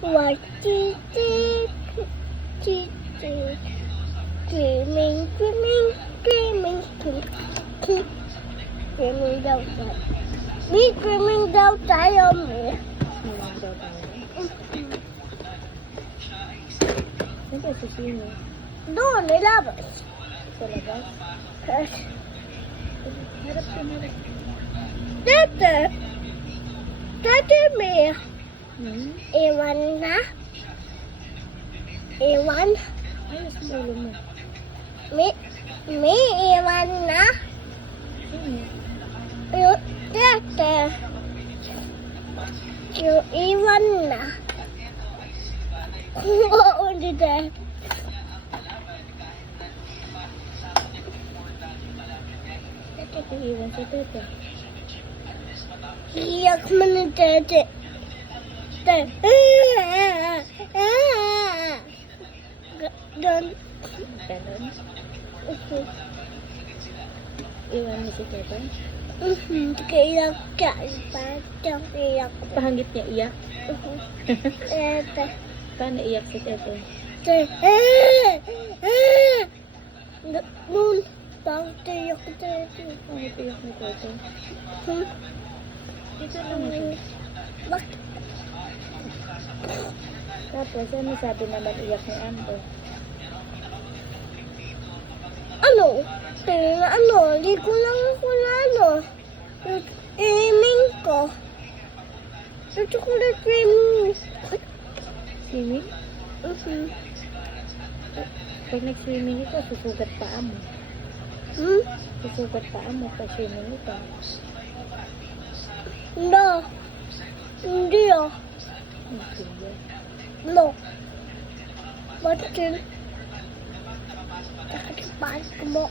What is it? Dreaming, dreaming, dreaming, dreaming, dreaming daw tayo. May dreaming daw tayo, may. Swimming daw tayo. Saan tayo swimming? Doon, nilabas. Sa labas? Harap ka, harap. Dati may Hmm? iwan na. Iwan. Ayos mo ulo mo. May iwan na. Hmm. Yung dati. Yung iwan na. Oo, dito. Bakit iiwan sa tete? Iyak mo na dati. Doon. Ganon? Iwan mo si tete? Kaiyak ka. Iyak. Pahangit niya iyak? Ito. Paano iyak si tete? Noon, bakit tayo ko tayo? Pahangit iyak ni tete? Dito lang ito. Bakit? Tapos, ano sabi naman iyak ni Amber? Ano? Ano? Di ko lang ako na ano. Yung swimming ko. Yung chocolate swimming. Swimming? Pag nag-swimming ito, susugat paa mo. Susugat paa mo pag swimming ito. No. Hindi ah. Sige. No. Bakit? Bakit mo?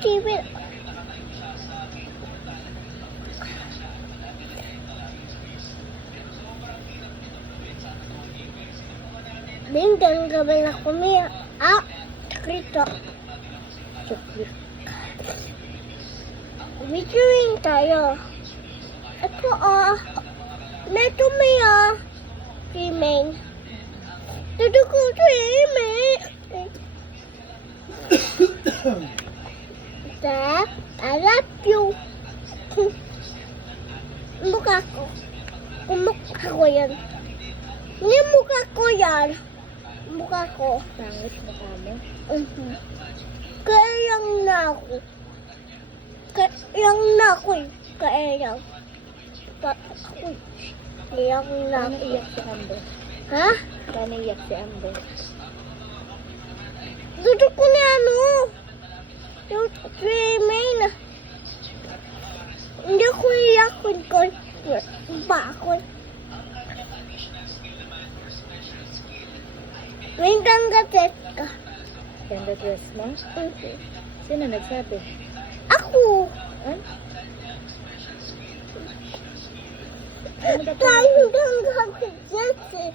TV. Bintang gabi na kumiya. Krito. Chocolate. Videoing tayo. Ito Meto may swimming. Dito ko swimming. Dad, I love you. Mukha ko. Mukha ko yan. Hindi mukha ko yan. Mukha ko. Pangit mukha mo. Kaya na ako. Kaya na ako eh. Kaya. Ako. Kaya na Paano ako. iyak si Amber? Ha? Paano iyak si Amber? Dito ko na ano. Yung swimming. Hindi ko iyakon ko. Bakit? Minsan gatet ka. Ganda dress mo? Sino nagsabi? Ako. Ano? Ano ba Tayo hanggang gatet.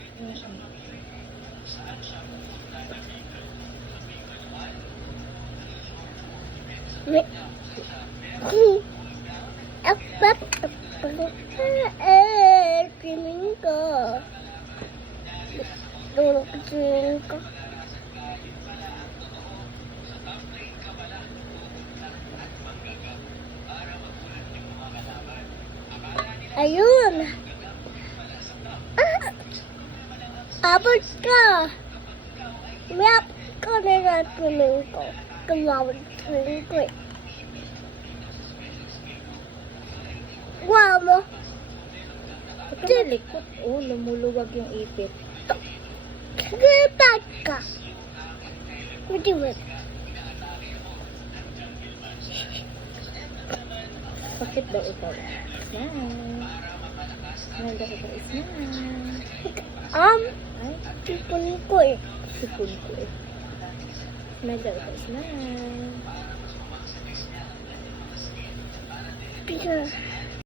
Swimming ka. Tulog ka swimming ka. Ayun. Abot ka. May abot ka na na swimming ko. Kumawag swimming ko eh. Wow mo. Ito malikot. Oh, lumuluwag yung ipit. Gatat ka. Hindi mo. Bakit daw ikaw? Smile. Smile daw ikaw. Smile. Ay, Sipon ko eh. sipon ko eh. Smile daw ikaw. Smile. Pisa.